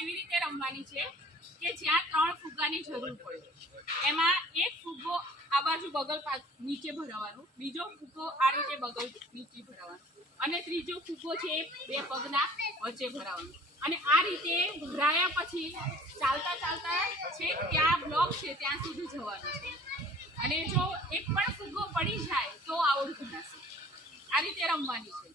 એવી રીતે રમવાની છે કે જ્યાં 3 ફુગ્ગાની જરૂર પડે. એમાં એક ફુગ્ગો આ બાજુ બગલ નીચે ભરાવાનો, બીજો ફુગ્ગો આ રીતે બગલ નીચે ભરાવાનો અને ત્રીજો ફુગ્ગો છે એ 2 પગના વચ્ચે ભરાવાનો. અને આ રીતે ભરાયા પછી ચાલતા ચાલતા છે ત્યાં બ્લોક છે ત્યાં સુધી જવાનું છે. અને જો એક પણ ફુગ્ગો પડી જાય તો આઉટ ગણાશે. આ રીતે રમવાની છે.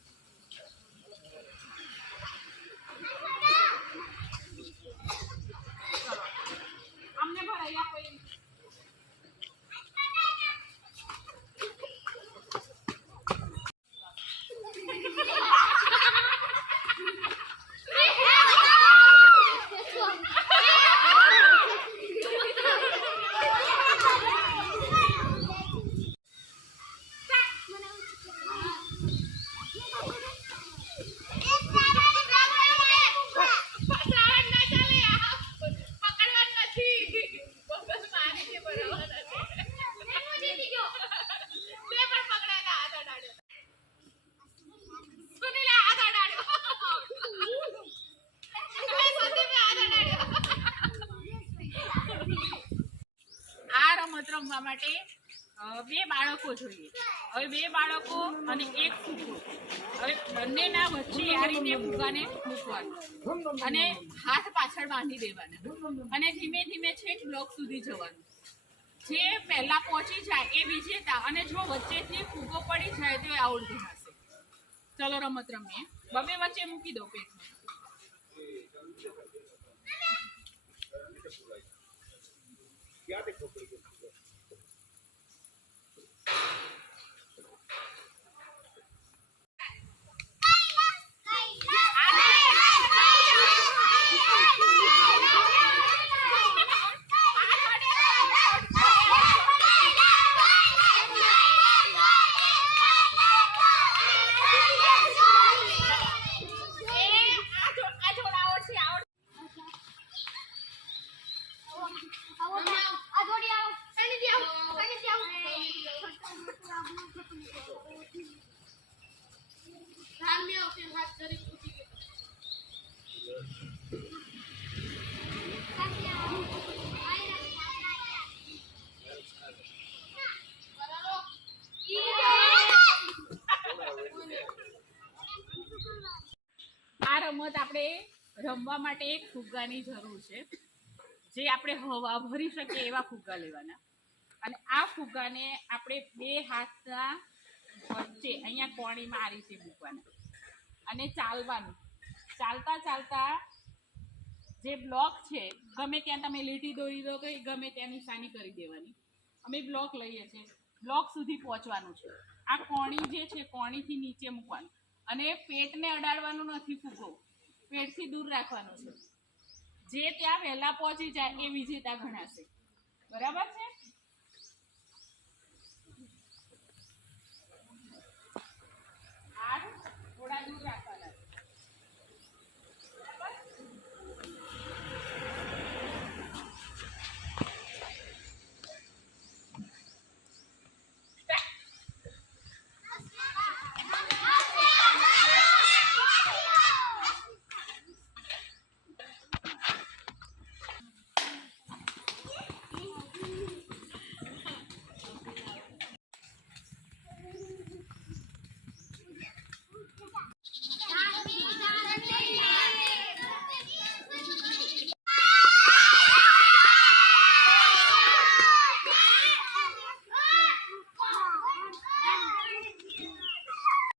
અમને ભરાઈ આપો. રમવા માટે 2 બાળકો જોઈએ. હવે 2 બાળકો અને એક ફુગ્ગો. હવે બંનેના વચ્ચે આ રીતે ફુગ્ગાને મૂકવાનું અને હાથ પાછળ બાંધી દેવાના અને ધીમે ધીમે છેક બ્લોક સુધી જવાનું. જે પહેલા પહોંચી જાય એ વિજેતા અને જો વચ્ચેથી ફુગ્ગો પડી જાય તો એ આઉટ ગણાશે. ચલો રમત રમીએ. બબે વચ્ચે મૂકી દો પેટમાં. આ રમત આપણે રમવા માટે એક ફુગ્ગાની જરૂર છે. જે આપણે હવા ભરી શકીએ એવા ફુગ્ગા લેવાના અને આ ફુગ્ગાને આપણે 2 હાથના વચ્ચે અહીંયા કોણીમાં આ રીતે મૂકવાના અને ચાલવાનું. ચાલતા ચાલતા જે બ્લોક છે ગમે ત્યાં તમે લીટી દોરી દો કે ગમે ત્યાં નિશાની કરી દેવાની. અમે બ્લોક લઈએ છીએ. બ્લોક સુધી પહોંચવાનું છે. આ કોણી જે છે કોણીથી નીચે મૂકવાનું અને પેટને અડાડવાનું નથી. ફુગ્ગો પેટથી દૂર રાખવાનું છે. જે ત્યાં વહેલા પહોંચી જાય એ વિજેતા ગણાશે. બરાબર છે? હાથ થોડા દૂર રાખવાના.